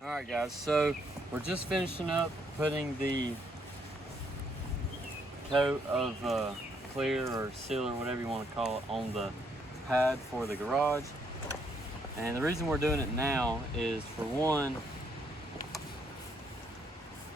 All right, guys, so we're just finishing up putting the coat of clear or seal or whatever you want to call it on the pad for the garage. And the reason we're doing it now is, for one,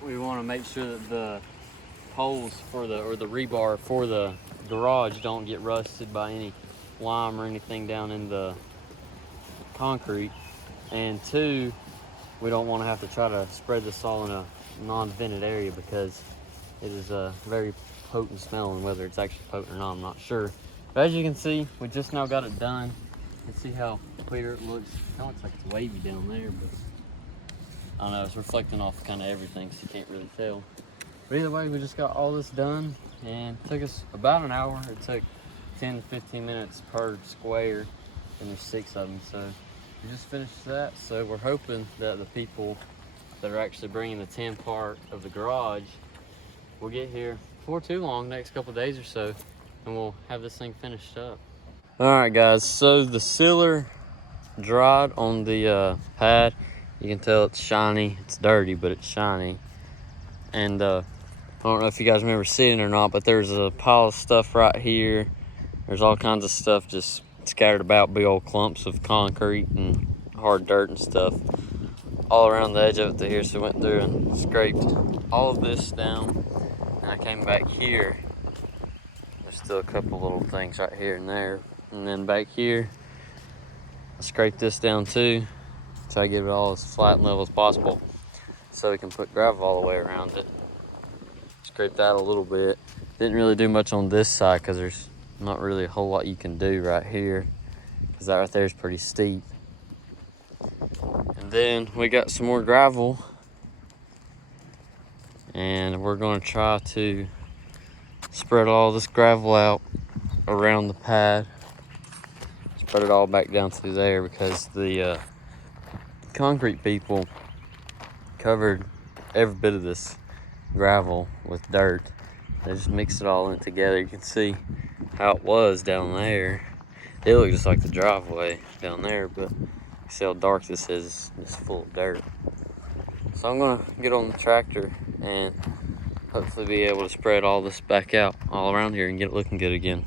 we want to make sure that the poles for the rebar for the garage don't get rusted by any lime or anything down in the concrete. And two, we don't want to have to try to spread this all in a non-vented area because it is a very potent smell, and whether it's actually potent or not, I'm not sure. But as you can see, we just now got it done. You can see how clear it looks. It kind of looks like it's wavy down there, but I don't know, it's reflecting off kind of everything, so you can't really tell. But either way, we just got all this done, and it took us about an hour. It took 10 to 15 minutes per square, and there's 6 of them, so we just finished that. So we're hoping that the people that are actually bringing the tin part of the garage will get here before too long, next couple days or so, and we'll have this thing finished up. All right, guys, so the sealer dried on the pad. You can tell it's shiny. It's dirty, but it's shiny. And I don't know if you guys remember seeing it or not, but there's a pile of stuff right here. There's all kinds of stuff just scattered about, big old clumps of concrete and hard dirt and stuff all around the edge of it to here. So I went through and scraped all of this down, and I came back here. There's still a couple little things right here and there, and then back here I scraped this down too, try to get it all as flat and level as possible so we can put gravel all the way around it. Scraped that a little bit. Didn't really do much on this side because there's not really a whole lot you can do right here, because that right there is pretty steep. And then we got some more gravel, and we're going to try to spread all this gravel out around the pad. Spread it all back down through there, because the concrete people covered every bit of this gravel with dirt. They just mixed it all in together. You can see how it was down there. It looked just like the driveway down there, but you see how dark this is. It's full of dirt. So I'm gonna get on the tractor and hopefully be able to spread all this back out all around here and get it looking good again.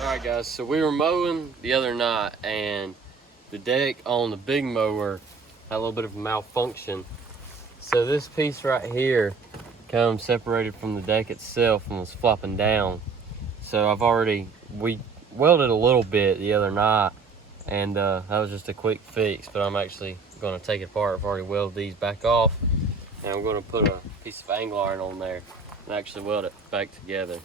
Alright guys, so we were mowing the other night, and the deck on the big mower had a little bit of a malfunction. So this piece right here comes separated from the deck itself and was flopping down. So we welded a little bit the other night, and that was just a quick fix, but I'm actually going to take it apart. I've already welded these back off, and I'm going to put a piece of angle iron on there and actually weld it back together.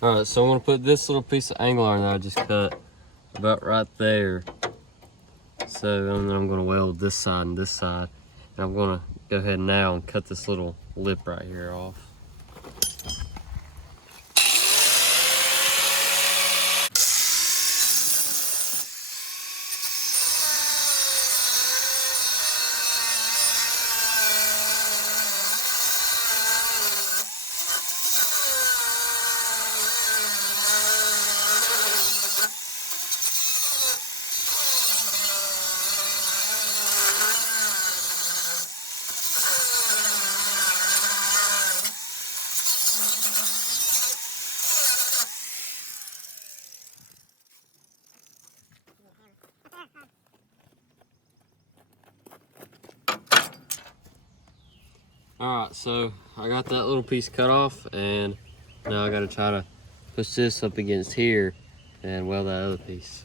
Alright, so I'm going to put this little piece of angle iron that I just cut about right there. So and then I'm going to weld this side and this side. And I'm going to go ahead now and cut this little lip right here off. Alright, so I got that little piece cut off, and now I got to try to push this up against here and weld that other piece.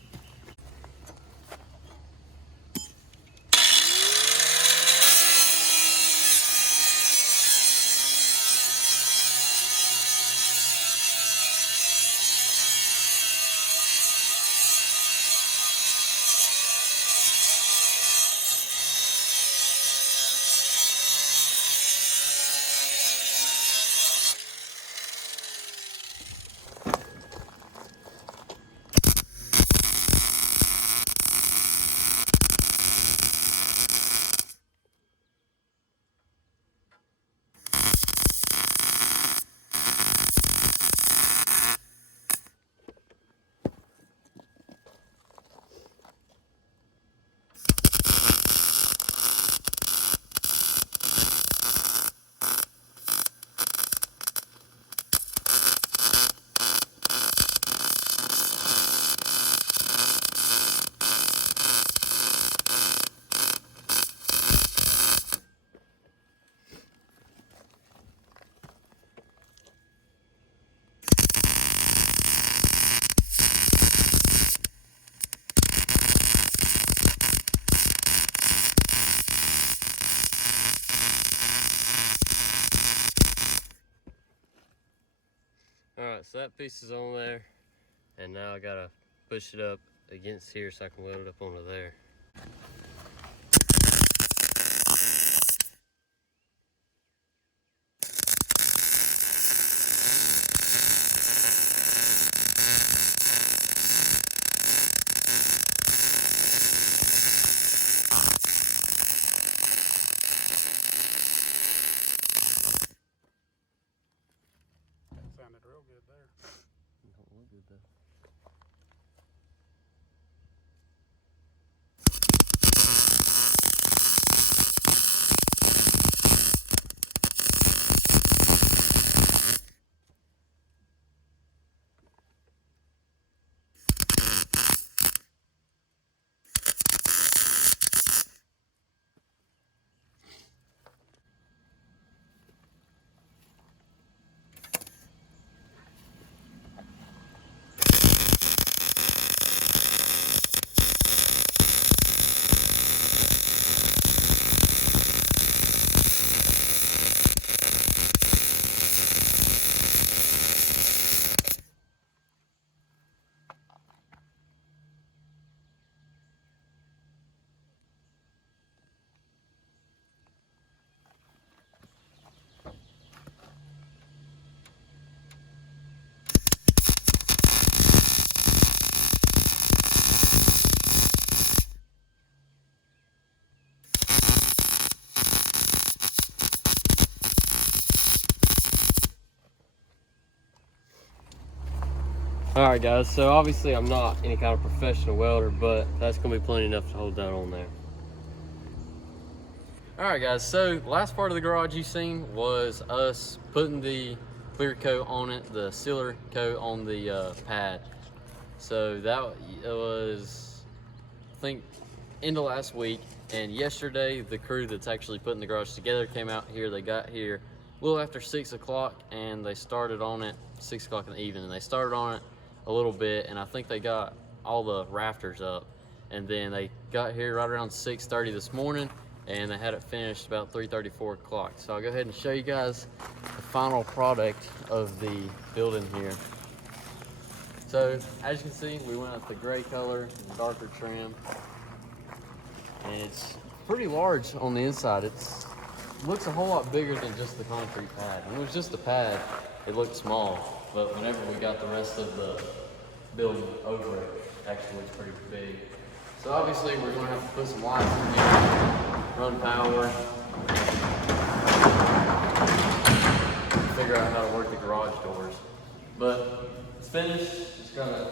Alright, so that piece is on there, and now I gotta push it up against here so I can weld it up onto there. Sounded real good there. Don't look good though. All right, guys, so obviously I'm not any kind of professional welder, but that's gonna be plenty enough to hold that on there. All right, guys, so the last part of the garage you seen was us putting the clear coat on it, the sealer coat on the pad. So that was, I think, end of last week, and yesterday the crew that's actually putting the garage together came out here. They got here a little after 6 o'clock, and they started on it 6 o'clock in the evening. And they started on it a little bit, and I think they got all the rafters up, and then they got here right around 6:30 this morning, and they had it finished about 3:30, 4 o'clock. So I'll go ahead and show you guys the final product of the building here. So as you can see, we went with the gray color, darker trim, and it's pretty large on the inside. It looks a whole lot bigger than just the concrete pad. When it was just a pad, it looked small, but whenever we got the rest of the building over it, it actually looks pretty big. So obviously we're gonna have to put some lights in here, run power, figure out how to work the garage doors. But it's finished. Just gotta,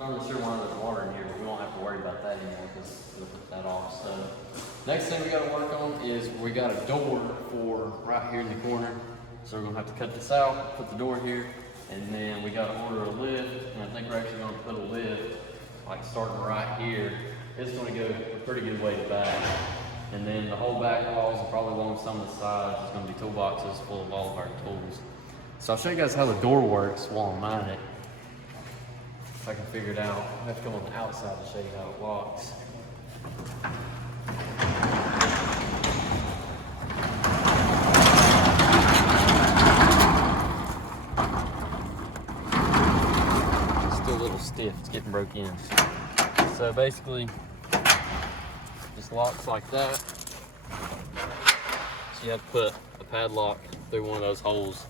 I'm not sure why there's water in here, but we won't have to worry about that anymore because we'll put that off. So next thing we gotta work on is we got a door for right here in the corner. So we're gonna have to cut this out, put the door here, and then we gotta order a lift. And I think we're actually gonna put a lift like starting right here. It's gonna go a pretty good way to back. And then the whole back walls and probably along some of the sides is gonna be toolboxes full of all of our tools. So I'll show you guys how the door works while I'm at it. If I can figure it out. I have to come on the outside to show you how it walks. It's still a little stiff, it's getting broke in. So basically, just locks like that. So you have to put a padlock through one of those holes,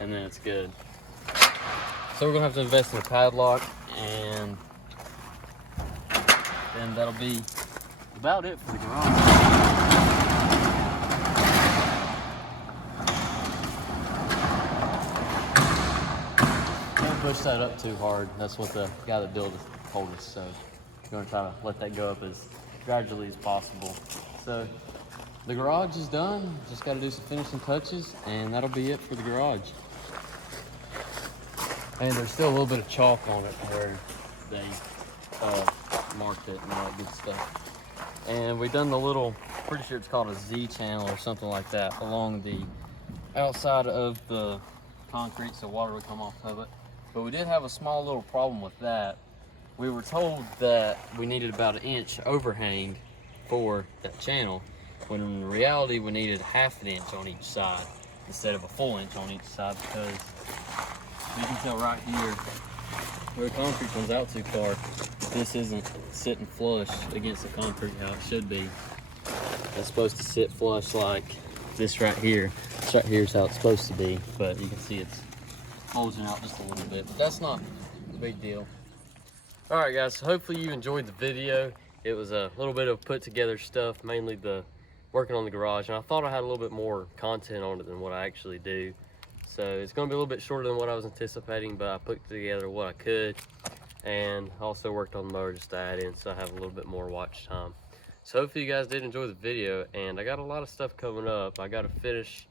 and then it's good. So we're gonna have to invest in a padlock, and then that'll be about it for the garage. Don't push that up too hard. That's what the guy that built it told us. So we're gonna try to let that go up as gradually as possible. So the garage is done. Just gotta do some finishing touches, and that'll be it for the garage. And there's still a little bit of chalk on it where they marked it and all that good stuff. And we done the little, pretty sure it's called a Z channel or something like that, along the outside of the concrete so water would come off of it. But we did have a small little problem with that. We were told that we needed about an inch overhang for that channel, when in reality we needed half an inch on each side instead of a full inch on each side, because you can tell right here where the concrete comes out too far, this isn't sitting flush against the concrete how it should be. It's supposed to sit flush like this right here. This right here is how it's supposed to be, but you can see it's bulging out just a little bit, but that's not a big deal. All right, guys, so hopefully you enjoyed the video. It was a little bit of put together stuff, mainly the working on the garage, and I thought I had a little bit more content on it than what I actually do. So it's gonna be a little bit shorter than what I was anticipating, but I put together what I could, and also worked on the mower just to add in so I have a little bit more watch time. So hopefully you guys did enjoy the video, and I got a lot of stuff coming up. I gotta finish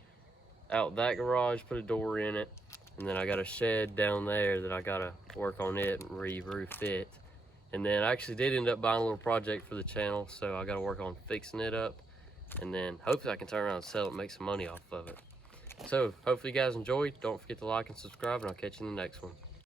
out that garage, put a door in it, and then I got a shed down there that I gotta work on it and re-roof it. And then I actually did end up buying a little project for the channel, so I gotta work on fixing it up, and then hopefully I can turn around and sell it and make some money off of it. So hopefully you guys enjoyed. Don't forget to like and subscribe, and I'll catch you in the next one.